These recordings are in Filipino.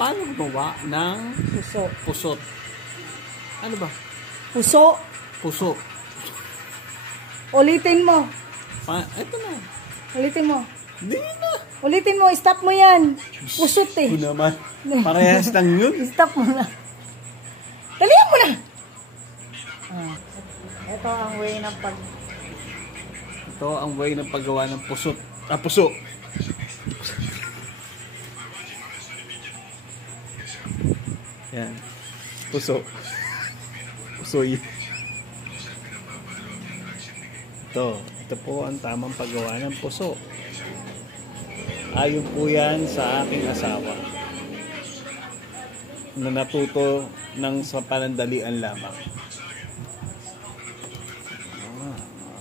Paano gumawa ng Puso. pusot? Ano ba? Puso. Puso. Ulitin mo. Ito na. Ulitin mo. Hindi na. Ulitin mo. Stop mo yan. Pusot eh. Ito naman. Parehas lang yun. Stop mo na. Dalihan mo na. Ito ang way ng pag... Ito ang way ng paggawa ng pusot. Puso. Yan. Puso. Pusoy. Ito po ang tamang paggawa ng puso. Ayon po yan sa aking asawa na natuto ng sa panandalian lamang.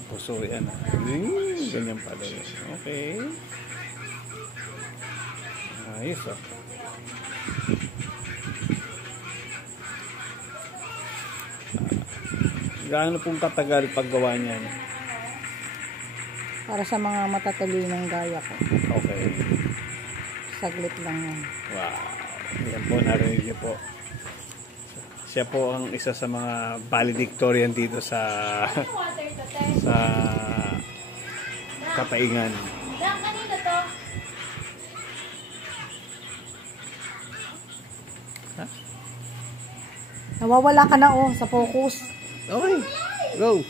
Puso yan. Ganyan pala yun. Okay. Ayos ah. Gaano pong katagal paggawa niyan? Para sa mga matatalinang gaya ko. Okay. Saglit lang yan. Wow. Yan po, narinig niyo po. Siya po ang isa sa mga valedictorian dito sa Kataingan. Kanina to? Ha? Nawawala ka na sa focus. Okay. Go.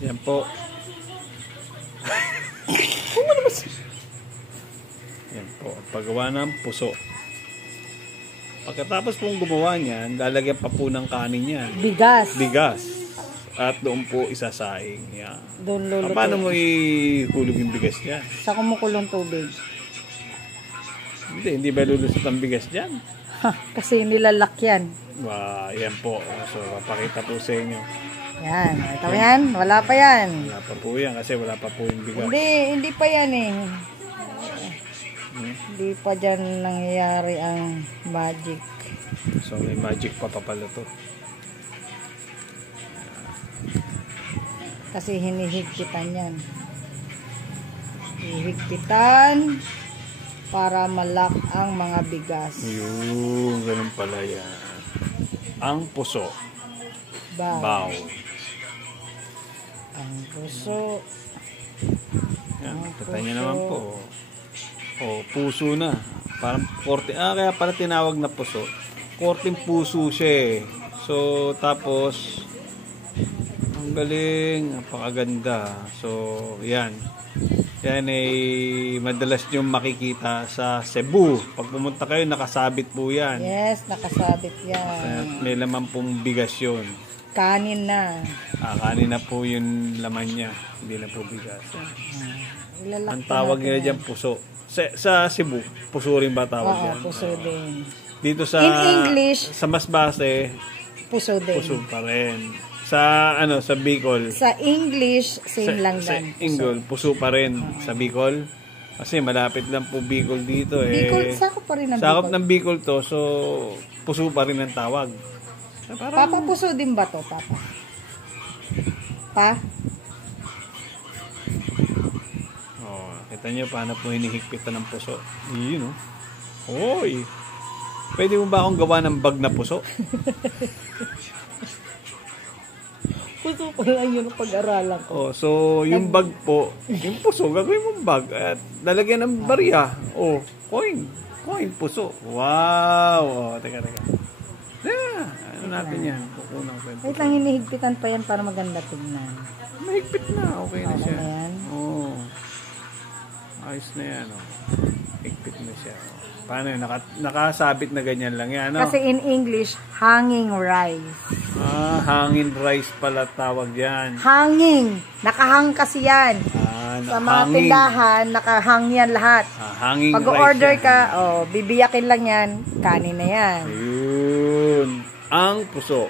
Yan po. Yan po. Paggawa ng puso. Pagkatapos pong gumawa niyan, lalagyan pa po ng kanin yan. Bigas. At doon po isasaing. Yan. Doon luluto. Paano mo ihulog yung bigas niyan? Sa kumukulong tubig. Hindi ba lulusot ang bigas dyan? Kasi nilalak yan. Wow, yan po. So, papakita po sa inyo. Yan. Ito yan. Wala pa yan. Wala pa po yan kasi wala pa po yung bigas. Hindi pa yan eh. Hindi pa dyan nangyayari ang magic. So, may magic pa pala to. Kasi hinihigpitan yan. Hihigpitan para malak ang mga bigas. Yung ganun pala yan. Ang puso. Bao. Ang puso. Yan, kita nyo naman po. Puso na. Parang korte. Kaya pala tinawag na puso. Korting puso siya eh. So, tapos ang galing, napakaganda. So, yan. Yan ay madalas nyo makikita sa Cebu. Pag pumunta kayo, nakasabit po yan. Yes, nakasabit yan. May laman pong bigas yun. Kanin na. Kanin na po yung laman niya. Hindi na po bigas. Ang tawag nila dyan, puso. Sa Cebu, puso rin ba tawag yan? Puso din. Dito sa... In English, sa Masbate, puso din. puso pa rin. Sa sa Bicol. Sa English, same lang Sa din. Ingol, puso pa rin. Sa Bicol. Kasi malapit lang po Bicol dito eh. Bicol, sakop pa rin ang Sakop Bicol. ng Bicol to, so puso pa rin ang tawag. Papa, puso din ba to, Papa? Pa? Kita nyo paano po hinihigpitan ng puso. Yun Hoy! Pwede mo ba akong gawa ng bag na puso? Puso pa lang yun ang pag-aralan ko. So yung bag po, yung puso, gagawin mong bag at lalagyan ng barya. Coin, puso. Wow! Teka. Ano natin yan? Kukunan ko. Wait lang, hinihigpitan pa yan para maganda tignan. Mahigpit na. Okay na siya. Na yan? Ayos na yan. Higpit na siya. Paano yun? Nakasabit na ganyan lang yan. Kasi in English, hanging rice. Hanging rice pala tawag yan. Hanging. Nakahang kasi yan. Sa mga tindahan, nakahang yan lahat. Hanging rice. Pag-order ka, bibiyakin lang yan, kanin na yan. Ayun. Ang puso.